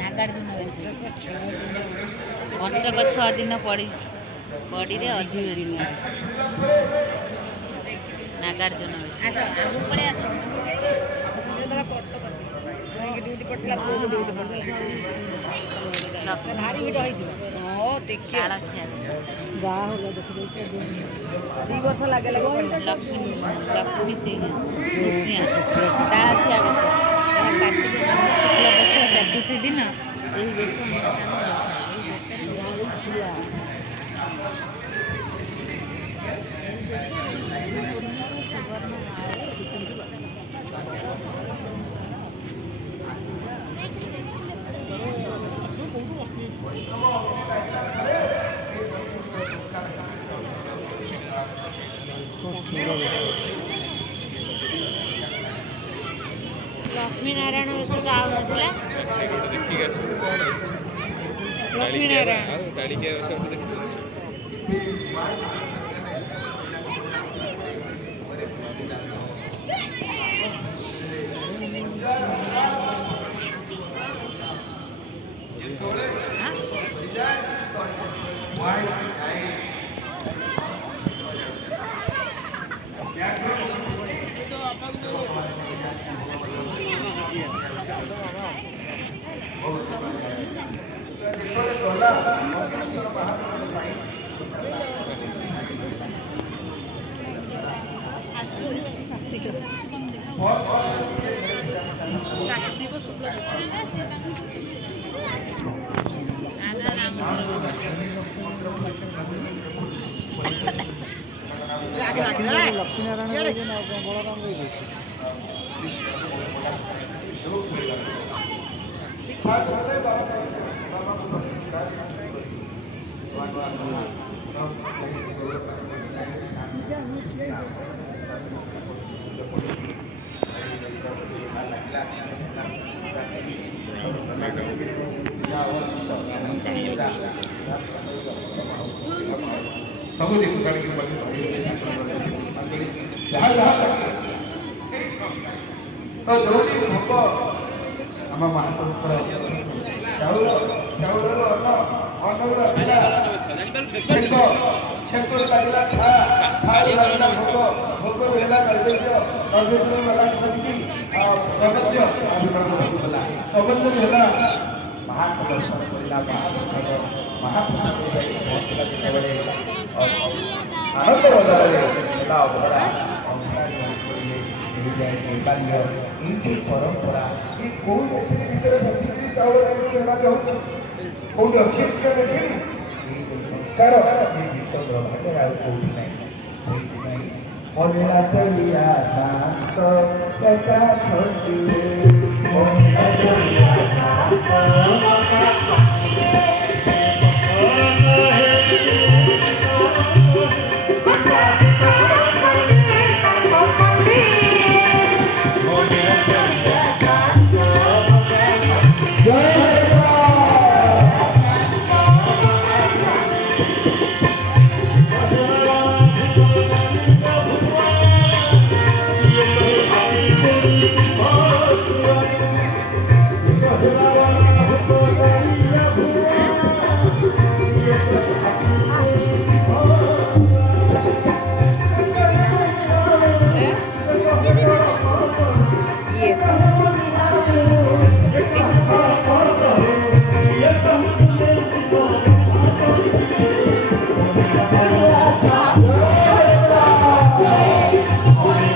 ନାଗାର୍ଜୁନ ପଞ୍ଚଗଛ ଅଧୀନ ପଡ଼ିରେ ଅଧିବେଶନ ନାଗାର୍ଜୁନ ଆଗକୁ ପଳେଇ ଆସ ଭାରି ଭିଡ଼ ହେଇଥିବ ଯାହା ହେଲା ଦେଖି 2 ବର୍ଷ ଲାଗେ ଲକ୍ଷ୍ମୀ ସିଂହ ତାଳଖିଆ ବେଶ କାର୍ତ୍ତିକ ମାସ ଶୁକ୍ଳପକ୍ଷ ଚତୁର୍ଥୀ ଦିନ ଏହି ବେଶ लक्ष्मी नारायण बेस नथिला लक्ष्मी नारायण ସବୁ ଦେଶ କାଢ଼ିକି ଯାହା ତ ଯୋଉଠି ଭୋଗ ଆମ ମହାପୁରୁଷର ଚାଉଳର ଅନ୍ନର ଛେତ୍ର ଲାଗିଲା ଲାଗିଲା ଭୋଗ ହେଲା ନୈବେଦ୍ୟ ଅବଶ୍ୟ ହେଲା ମହାପ୍ରଦର୍ଶନ କରିଲା ମହାପ୍ରସାଦ ଯାଇ ପହଞ୍ଚିଲା ଯେତେବେଳେ ଆନନ୍ଦ ବଜାରରେ ହେଲା ଅଭଡ଼ା ଏଇଠି ପରମ୍ପରା ଏ କୋଉ ଦେଶରେ ଭିତରେ ବସିକି ଚାଉଳ ହେବା ଯାଉଛି କୋଉଠି ଅଛି ଦେଖିନି ଏଇ ସଂସ୍କାର ଏ ବିଶ୍ୱ ବ୍ରହ୍ମାଣ୍ଡରେ ଆଉ କୋଉଠି ନାହିଁ ସେଇଥିପାଇଁ ମହିଳା ଚଳିଆ ଶାନ୍ତ